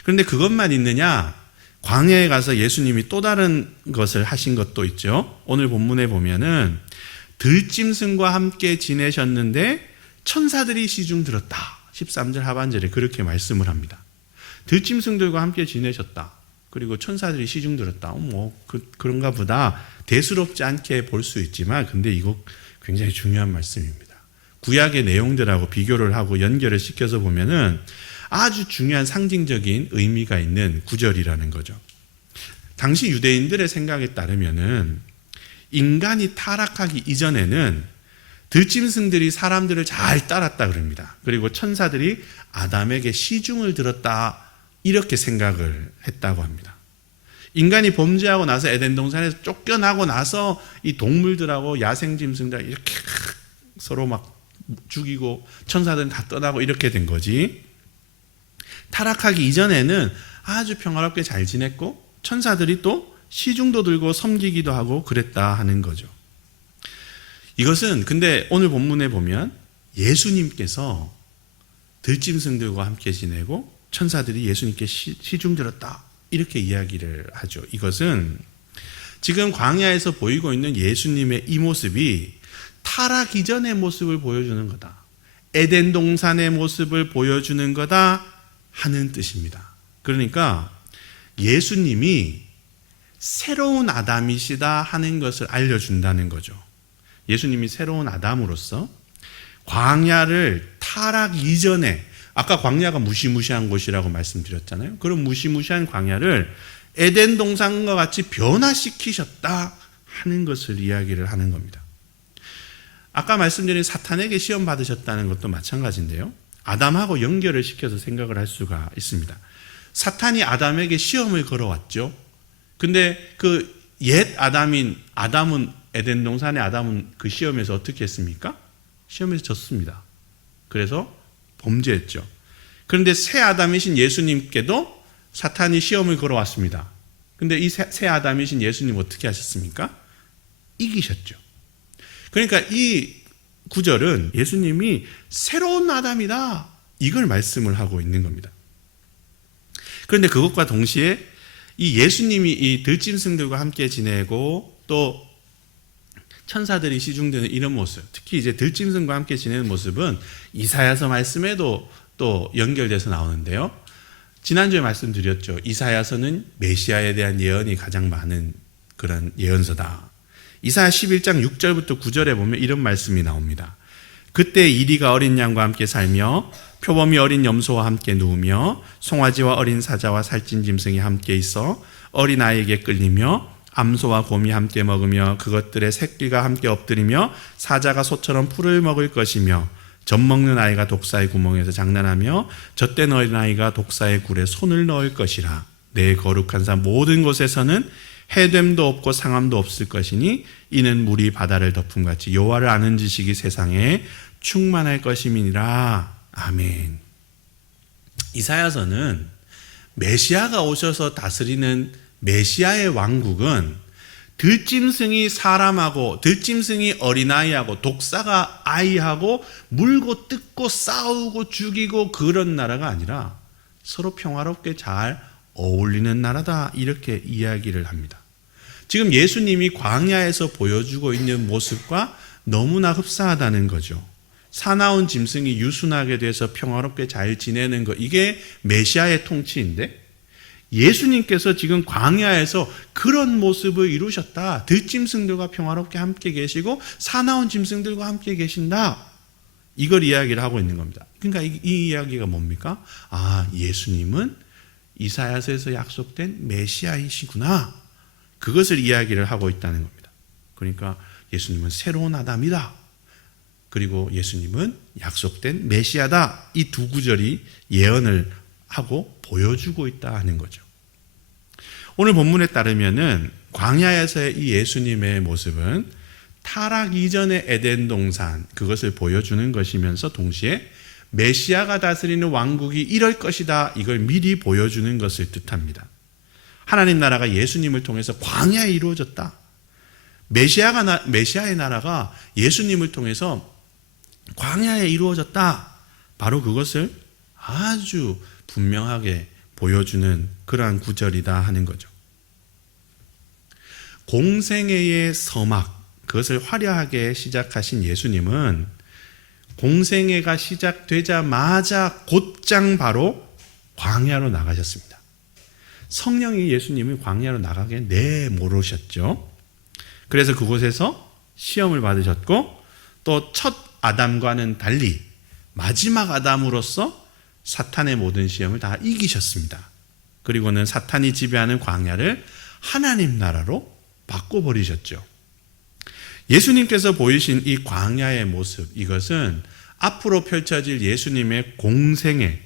그런데 그것만 있느냐? 광야에 가서 예수님이 또 다른 것을 하신 것도 있죠. 오늘 본문에 보면은 들짐승과 함께 지내셨는데 천사들이 시중 들었다. 13절 하반절에 그렇게 말씀을 합니다. 들짐승들과 함께 지내셨다. 그리고 천사들이 시중 들었다. 그런가 보다 대수롭지 않게 볼 수 있지만, 근데 이거 굉장히 중요한 말씀입니다. 구약의 내용들하고 비교를 하고 연결을 시켜서 보면은 아주 중요한 상징적인 의미가 있는 구절이라는 거죠. 당시 유대인들의 생각에 따르면은 인간이 타락하기 이전에는 들짐승들이 사람들을 잘 따랐다 그럽니다. 그리고 천사들이 아담에게 시중을 들었다, 이렇게 생각을 했다고 합니다. 인간이 범죄하고 나서 에덴 동산에서 쫓겨나고 나서 이 동물들하고 야생짐승들 이렇게 서로 막 죽이고 천사들은 다 떠나고 이렇게 된 거지. 타락하기 이전에는 아주 평화롭게 잘 지냈고 천사들이 또 시중도 들고 섬기기도 하고 그랬다 하는 거죠. 이것은 근데 오늘 본문에 보면 예수님께서 들짐승들과 함께 지내고 천사들이 예수님께 시중 들었다 이렇게 이야기를 하죠. 이것은 지금 광야에서 보이고 있는 예수님의 이 모습이 타락 이전의 모습을 보여주는 거다. 에덴 동산의 모습을 보여주는 거다 하는 뜻입니다. 그러니까 예수님이 새로운 아담이시다 하는 것을 알려준다는 거죠. 예수님이 새로운 아담으로서 광야를 타락 이전에, 아까 광야가 무시무시한 곳이라고 말씀드렸잖아요. 그런 무시무시한 광야를 에덴 동산과 같이 변화시키셨다 하는 것을 이야기를 하는 겁니다. 아까 말씀드린 사탄에게 시험 받으셨다는 것도 마찬가지인데요. 아담하고 연결을 시켜서 생각을 할 수가 있습니다. 사탄이 아담에게 시험을 걸어왔죠. 근데 그 옛 아담은 에덴 동산의 아담은 그 시험에서 어떻게 했습니까? 시험에서 졌습니다. 그래서 범죄했죠. 그런데 새 아담이신 예수님께도 사탄이 시험을 걸어왔습니다. 근데 이 새 아담이신 예수님 어떻게 하셨습니까? 이기셨죠. 그러니까 이 구절은 예수님이 새로운 아담이다 이걸 말씀을 하고 있는 겁니다. 그런데 그것과 동시에 이 예수님이 이 들짐승들과 함께 지내고 또 천사들이 시중드는 이런 모습, 특히 이제 들짐승과 함께 지내는 모습은 이사야서 말씀에도 또 연결돼서 나오는데요. 지난주에 말씀드렸죠. 이사야서는 메시아에 대한 예언이 가장 많은 그런 예언서다. 이사야 11장 6절부터 9절에 보면 이런 말씀이 나옵니다. 그때 이리가 어린 양과 함께 살며 표범이 어린 염소와 함께 누우며 송아지와 어린 사자와 살찐 짐승이 함께 있어 어린 아이에게 끌리며 암소와 곰이 함께 먹으며 그것들의 새끼가 함께 엎드리며 사자가 소처럼 풀을 먹을 것이며 젖 먹는 아이가 독사의 구멍에서 장난하며 젖된 어린 아이가 독사의 굴에 손을 넣을 것이라. 내 거룩한 산 모든 곳에서는 해됨도 없고 상함도 없을 것이니 이는 물이 바다를 덮음같이 여호와를 아는 지식이 세상에 충만할 것임이니라. 아멘. 이사야서는 메시아가 오셔서 다스리는 메시아의 왕국은 들짐승이 사람하고 들짐승이 어린아이하고 독사가 아이하고 물고 뜯고 싸우고 죽이고 그런 나라가 아니라 서로 평화롭게 잘 어울리는 나라다 이렇게 이야기를 합니다. 지금 예수님이 광야에서 보여주고 있는 모습과 너무나 흡사하다는 거죠. 사나운 짐승이 유순하게 돼서 평화롭게 잘 지내는 것, 이게 메시아의 통치인데 예수님께서 지금 광야에서 그런 모습을 이루셨다. 들짐승들과 평화롭게 함께 계시고 사나운 짐승들과 함께 계신다. 이걸 이야기를 하고 있는 겁니다. 그러니까 이 이야기가 뭡니까? 아, 예수님은 이사야서에서 약속된 메시아이시구나. 그것을 이야기를 하고 있다는 겁니다. 그러니까 예수님은 새로운 아담이다. 그리고 예수님은 약속된 메시아다. 이 두 구절이 예언을 하고 보여주고 있다 하는 거죠. 오늘 본문에 따르면은 광야에서의 이 예수님의 모습은 타락 이전의 에덴 동산 그것을 보여주는 것이면서 동시에 메시아가 다스리는 왕국이 이럴 것이다. 이걸 미리 보여주는 것을 뜻합니다. 하나님 나라가 예수님을 통해서 광야에 이루어졌다. 메시아의 나라가 예수님을 통해서 광야에 이루어졌다. 바로 그것을 아주 분명하게 보여주는 그러한 구절이다 하는 거죠. 공생애의 서막, 그것을 화려하게 시작하신 예수님은 공생애가 시작되자마자 곧장 바로 광야로 나가셨습니다. 성령이 예수님을 광야로 나가게 내모르셨죠. 그래서 그곳에서 시험을 받으셨고 또 첫 아담과는 달리 마지막 아담으로서 사탄의 모든 시험을 다 이기셨습니다. 그리고는 사탄이 지배하는 광야를 하나님 나라로 바꿔버리셨죠. 예수님께서 보이신 이 광야의 모습, 이것은 앞으로 펼쳐질 예수님의 공생애,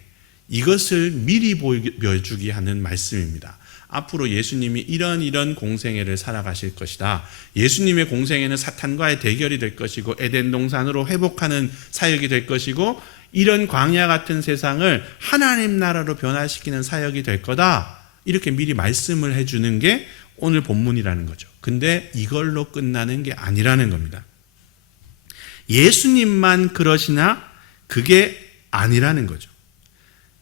이것을 미리 보여주기 하는 말씀입니다. 앞으로 예수님이 이런 공생애를 살아가실 것이다. 예수님의 공생애는 사탄과의 대결이 될 것이고 에덴 동산으로 회복하는 사역이 될 것이고 이런 광야 같은 세상을 하나님 나라로 변화시키는 사역이 될 거다. 이렇게 미리 말씀을 해주는 게 오늘 본문이라는 거죠. 근데 이걸로 끝나는 게 아니라는 겁니다. 예수님만 그러시나 그게 아니라는 거죠.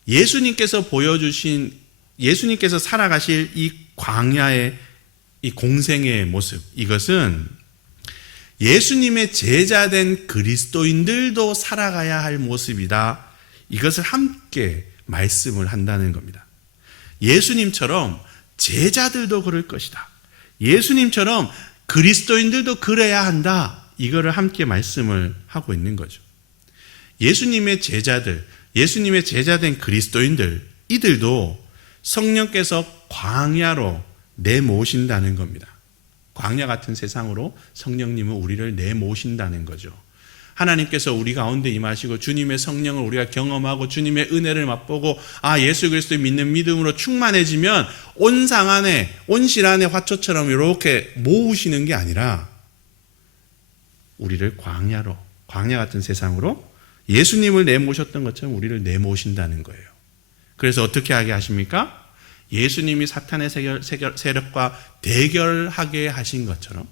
예수님께서 살아가실 이 광야의 이 공생의 모습, 이것은 예수님의 제자된 그리스도인들도 살아가야 할 모습이다. 이것을 함께 말씀을 한다는 겁니다. 예수님처럼 제자들도 그럴 것이다. 예수님처럼 그리스도인들도 그래야 한다. 이거를 함께 말씀을 하고 있는 거죠. 예수님의 제자들, 예수님의 제자된 그리스도인들, 이들도 성령께서 광야로 내모신다는 겁니다. 광야 같은 세상으로 성령님은 우리를 내모신다는 거죠. 하나님께서 우리 가운데 임하시고 주님의 성령을 우리가 경험하고 주님의 은혜를 맛보고 예수 그리스도를 믿는 믿음으로 충만해지면 온 상 안에, 온 실 안에 화초처럼 이렇게 모으시는 게 아니라 우리를 광야 같은 세상으로 예수님을 내모셨던 것처럼 우리를 내모신다는 거예요. 그래서 어떻게 하게 하십니까? 예수님이 사탄의 세력과 대결하게 하신 것처럼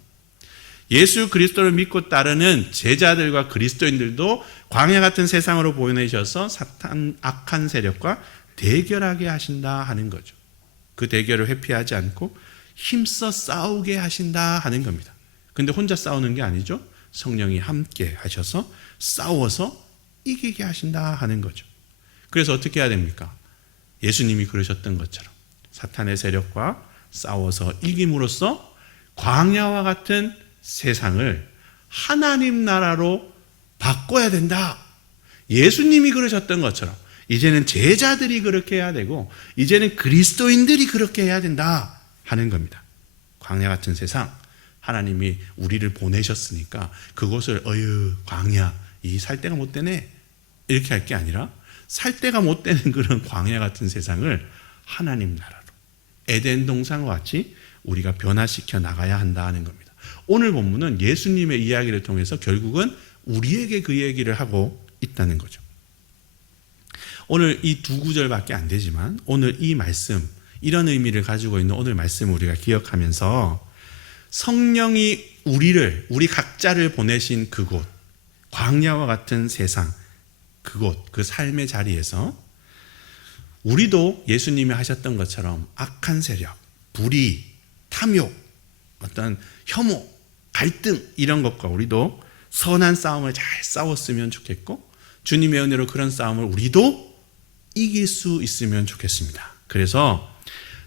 예수 그리스도를 믿고 따르는 제자들과 그리스도인들도 광야 같은 세상으로 보내셔서 악한 세력과 대결하게 하신다 하는 거죠. 그 대결을 회피하지 않고 힘써 싸우게 하신다 하는 겁니다. 근데 혼자 싸우는 게 아니죠. 성령이 함께 하셔서 싸워서 이기게 하신다 하는 거죠. 그래서 어떻게 해야 됩니까? 예수님이 그러셨던 것처럼 사탄의 세력과 싸워서 이김으로써 광야와 같은 세상을 하나님 나라로 바꿔야 된다. 예수님이 그러셨던 것처럼 이제는 제자들이 그렇게 해야 되고 이제는 그리스도인들이 그렇게 해야 된다 하는 겁니다. 광야 같은 세상, 하나님이 우리를 보내셨으니까 그곳을 광야, 이 살 데가 못 되네 이렇게 할 게 아니라 살 데가 못 되는 그런 광야 같은 세상을 하나님 나라로 에덴 동산과 같이 우리가 변화시켜 나가야 한다 하는 겁니다. 오늘 본문은 예수님의 이야기를 통해서 결국은 우리에게 그 얘기를 하고 있다는 거죠. 오늘 이 두 구절밖에 안 되지만 오늘 이 말씀, 이런 의미를 가지고 있는 오늘 말씀을 우리가 기억하면서 성령이 우리 각자를 보내신 그곳, 광야와 같은 세상, 그곳, 그 삶의 자리에서 우리도 예수님이 하셨던 것처럼 악한 세력, 불의, 탐욕, 어떤 혐오, 갈등 이런 것과 우리도 선한 싸움을 잘 싸웠으면 좋겠고 주님의 은혜로 그런 싸움을 우리도 이길 수 있으면 좋겠습니다. 그래서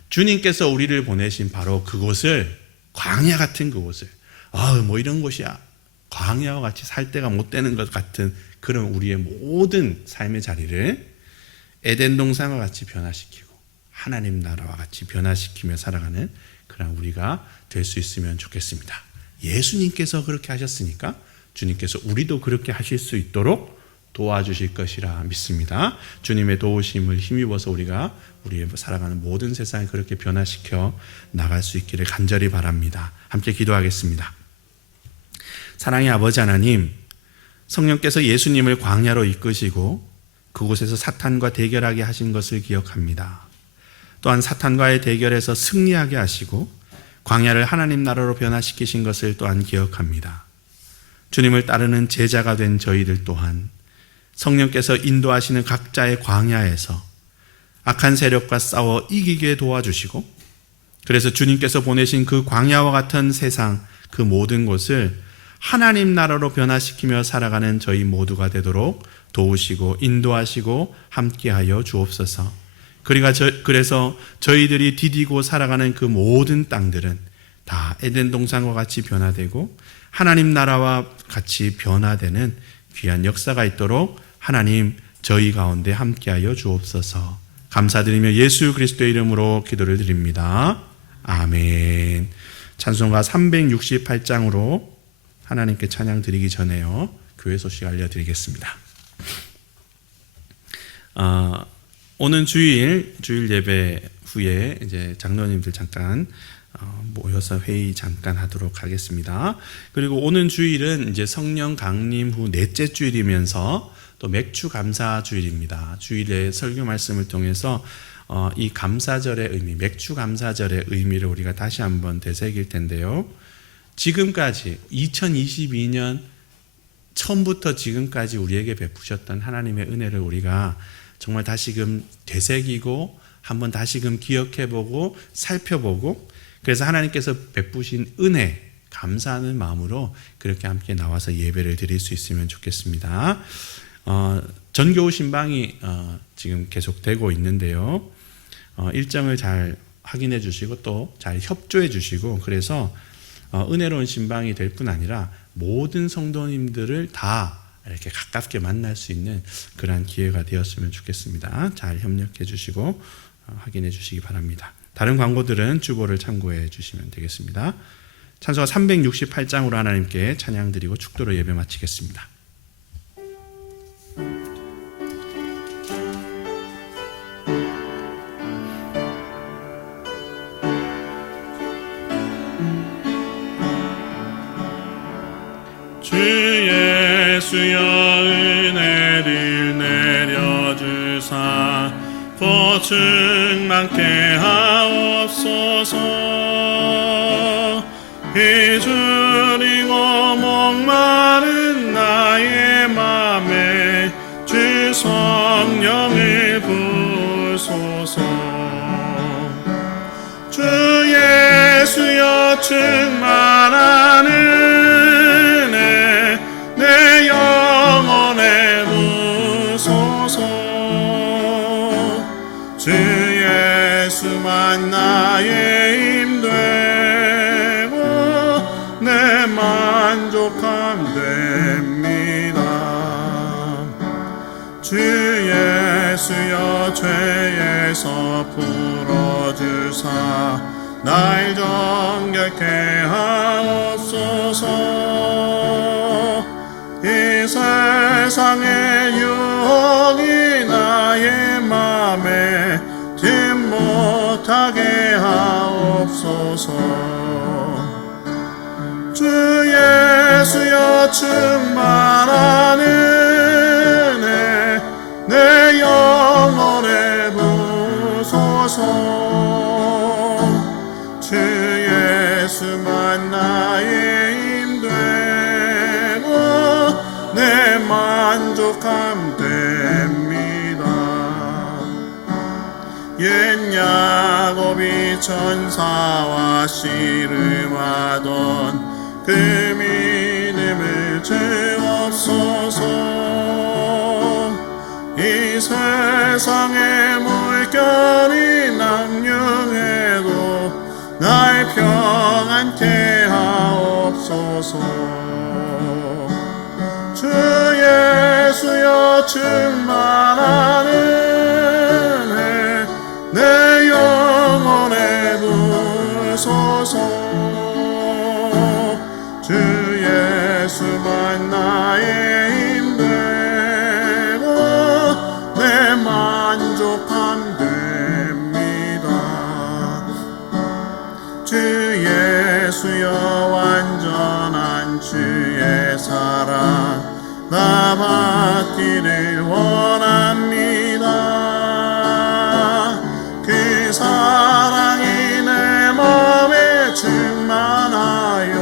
주님께서 우리를 보내신 바로 그곳을, 광야 같은 그곳을, 이런 곳이야, 광야와 같이 살 데가 못 되는 것 같은 그런 우리의 모든 삶의 자리를 에덴 동산과 같이 변화시키고 하나님 나라와 같이 변화시키며 살아가는 그런 우리가 될 수 있으면 좋겠습니다. 예수님께서 그렇게 하셨으니까 주님께서 우리도 그렇게 하실 수 있도록 도와주실 것이라 믿습니다. 주님의 도우심을 힘입어서 우리가 우리의 살아가는 모든 세상을 그렇게 변화시켜 나갈 수 있기를 간절히 바랍니다. 함께 기도하겠습니다. 사랑의 아버지 하나님, 성령께서 예수님을 광야로 이끄시고 그곳에서 사탄과 대결하게 하신 것을 기억합니다. 또한 사탄과의 대결에서 승리하게 하시고 광야를 하나님 나라로 변화시키신 것을 또한 기억합니다. 주님을 따르는 제자가 된 저희들 또한 성령께서 인도하시는 각자의 광야에서 악한 세력과 싸워 이기게 도와주시고 그래서 주님께서 보내신 그 광야와 같은 세상, 그 모든 곳을 하나님 나라로 변화시키며 살아가는 저희 모두가 되도록 도우시고 인도하시고 함께하여 주옵소서. 그래서 저희들이 디디고 살아가는 그 모든 땅들은 다 에덴 동산과 같이 변화되고 하나님 나라와 같이 변화되는 귀한 역사가 있도록 하나님 저희 가운데 함께하여 주옵소서. 감사드리며 예수 그리스도의 이름으로 기도를 드립니다. 아멘. 찬송가 368장으로 하나님께 찬양 드리기 전에요, 교회 소식 알려드리겠습니다. 오는 주일 예배 후에 이제 장로님들 잠깐 모여서 회의 잠깐 하도록 하겠습니다. 그리고 오는 주일은 이제 성령 강림 후 넷째 주일이면서 또 맥주 감사 주일입니다. 주일에 설교 말씀을 통해서 이 감사절의 의미, 맥주 감사절의 의미를 우리가 다시 한번 되새길 텐데요. 지금까지 2022년 처음부터 지금까지 우리에게 베푸셨던 하나님의 은혜를 우리가 정말 다시금 되새기고 한번 다시금 기억해보고 살펴보고, 그래서 하나님께서 베푸신 은혜 감사하는 마음으로 그렇게 함께 나와서 예배를 드릴 수 있으면 좋겠습니다. 전교우 신방이 지금 계속되고 있는데요. 일정을 잘 확인해 주시고 또 잘 협조해 주시고, 그래서 은혜로운 신방이 될 뿐 아니라 모든 성도님들을 다 이렇게 가깝게 만날 수 있는 그러한 기회가 되었으면 좋겠습니다. 잘 협력해 주시고 확인해 주시기 바랍니다. 다른 광고들은 주보를 참고해 주시면 되겠습니다. 찬송가 368장으로 하나님께 찬양 드리고 축도로 예배 마치겠습니다. 주 예수여 은혜를 내려주사 보충 많게 하옵소서. 이주리고 목마른 나의 맘에 주 성령을 부으소서. 주 예수여 충만하는 주 예수만 나의 힘되고 내 만족함 됩니다. 주 예수여 죄에서 풀어주사 날 정결케 하옵소서. 이 세상의 유혹이 나의 맘에 틈 못하게 하옵소서. 주 예수여 충만한 은혜 내 영혼에 부소서. 주 예수만 나의 힘되고 내 만족함 됩니다. 옛 야곱이 천사와 씨름하던 그 믿음을 주옵소서. 이 세상의 물결이 낭령해도 날 평안케 하옵소서. 주 예수여 충만한 은혜 내 영혼에 부소서. 주 예수만 나의 힘되고 내 만족함 됩니다. 주 예수여 완전한 주의 사랑 나 받기를 원합니다. 그 사랑이 내 맘에 충만하여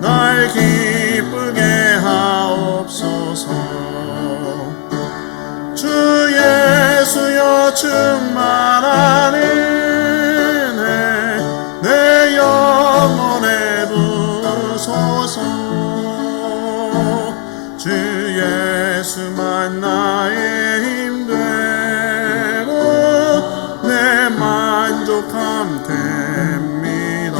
날 기쁘게 하옵소서. 주 예수여 충만한 은혜 내 영혼에 부소서. 주 예수만 나의 힘되고 내 만족함 됩니다.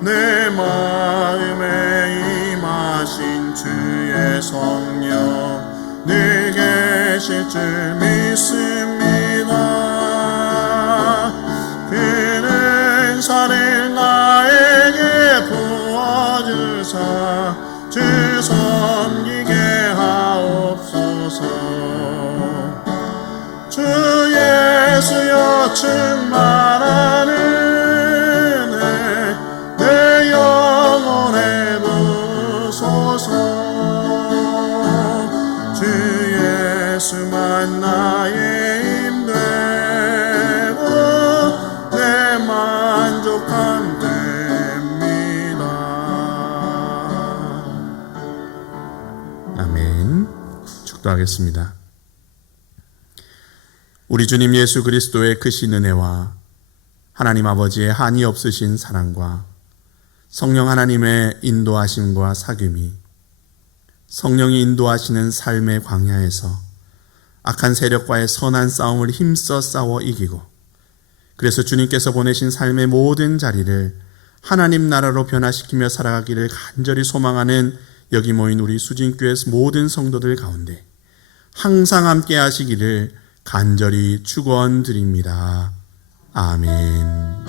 내 마음에 임하신 주의 성령 늘 계실 줄 믿습니다. 그는 사를 나에게 부어주사 주 섬기게 하옵소서. 주 예수여 충만한 은혜 내 영혼에 부소서. 아멘. 축도하겠습니다. 우리 주님 예수 그리스도의 크신 은혜와 하나님 아버지의 한이 없으신 사랑과 성령 하나님의 인도하심과 사귐이 성령이 인도하시는 삶의 광야에서 악한 세력과의 선한 싸움을 힘써 싸워 이기고 그래서 주님께서 보내신 삶의 모든 자리를 하나님 나라로 변화시키며 살아가기를 간절히 소망하는 여기 모인 우리 수진교회 모든 성도들 가운데 항상 함께 하시기를 간절히 축원드립니다. 아멘.